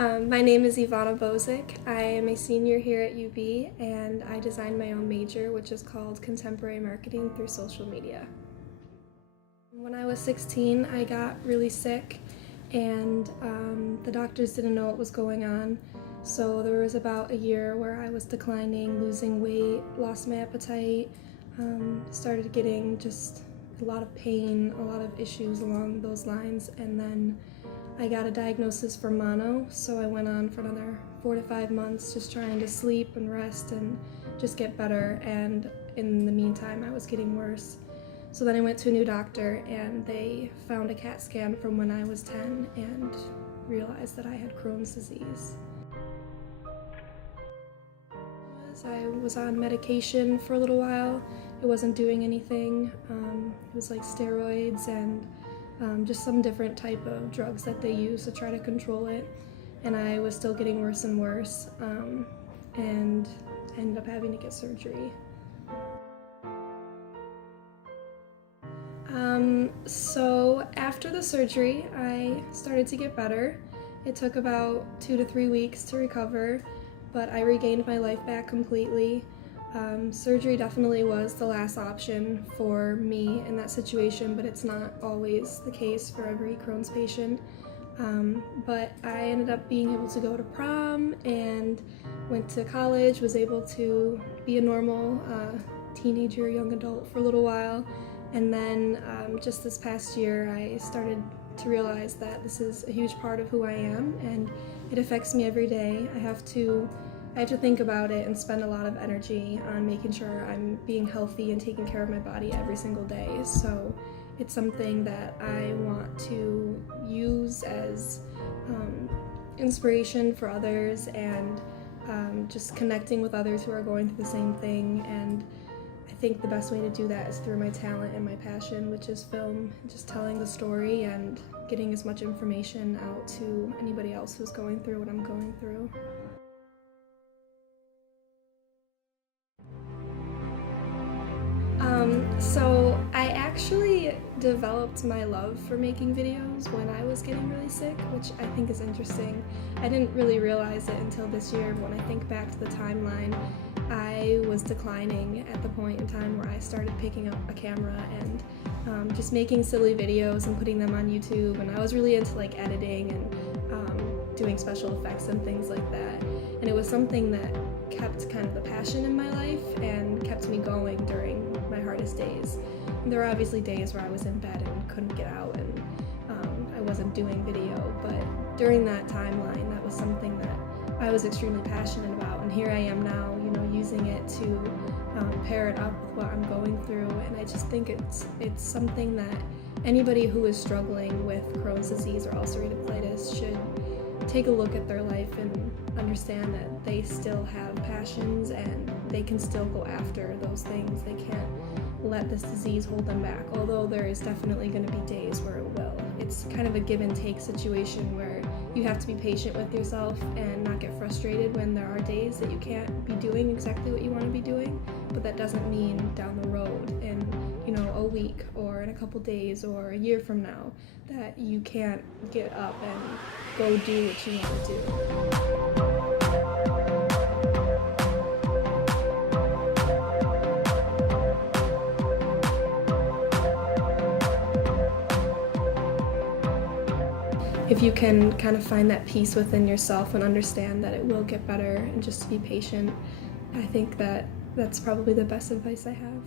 My name is Ivana Bosek. I am a senior here at UB, and I designed my own major, which is called Contemporary Marketing through Social Media. When I was 16, I got really sick, and the doctors didn't know what was going on. So there was about a year where I was declining, losing weight, lost my appetite, started getting just a lot of pain, a lot of issues along those lines, and then I got a diagnosis for mono, so I went on for another 4 to 5 months just trying to sleep and rest and just get better, and in the meantime I was getting worse. So then I went to a new doctor and they found a CAT scan from when I was 10 and realized that I had Crohn's disease. I was on medication for a little while. It wasn't doing anything. It was like steroids and just some different type of drugs that they use to try to control it. And I was still getting worse and worse, and ended up having to get surgery. So after the surgery, I started to get better. It took about 2 to 3 weeks to recover, but I regained my life back completely. Surgery definitely was the last option for me in that situation, but it's not always the case for every Crohn's patient. But I ended up being able to go to prom and went to college, was able to be a normal teenager, young adult for a little while. And then just this past year, I started to realize that this is a huge part of who I am, and it affects me every day. I have to think about it and spend a lot of energy on making sure I'm being healthy and taking care of my body every single day. So it's something that I want to use as inspiration for others, and just connecting with others who are going through the same thing. And I think the best way to do that is through my talent and my passion, which is film, just telling the story and getting as much information out to anybody else who's going through what I'm going through. So I actually developed my love for making videos when I was getting really sick, which I think is interesting. I didn't really realize it until this year, but when I think back to the timeline, I was declining at the point in time where I started picking up a camera and just making silly videos and putting them on YouTube, and I was really into like editing and doing special effects and things like that. And it was something that kept kind of the passion in my life and kept me going during my hardest days. And there were obviously days where I was in bed and couldn't get out, and I wasn't doing video, but during that timeline, that was something that I was extremely passionate about, and here I am now, you know, using it to pair it up with what I'm going through. And I just think it's something that anybody who is struggling with Crohn's disease or ulcerative colitis should take a look at their life and understand that they still have passions and they can still go after those things. They can't let this disease hold them back, although there is definitely going to be days where it will. It's kind of a give and take situation where you have to be patient with yourself and not get frustrated when there are days that you can't be doing exactly what you want to be doing, but that doesn't mean down the road in, you know, a week or in a couple days or a year from now that you can't get up and go do what you want to do. If you can kind of find that peace within yourself and understand that it will get better and just to be patient, I think that that's probably the best advice I have.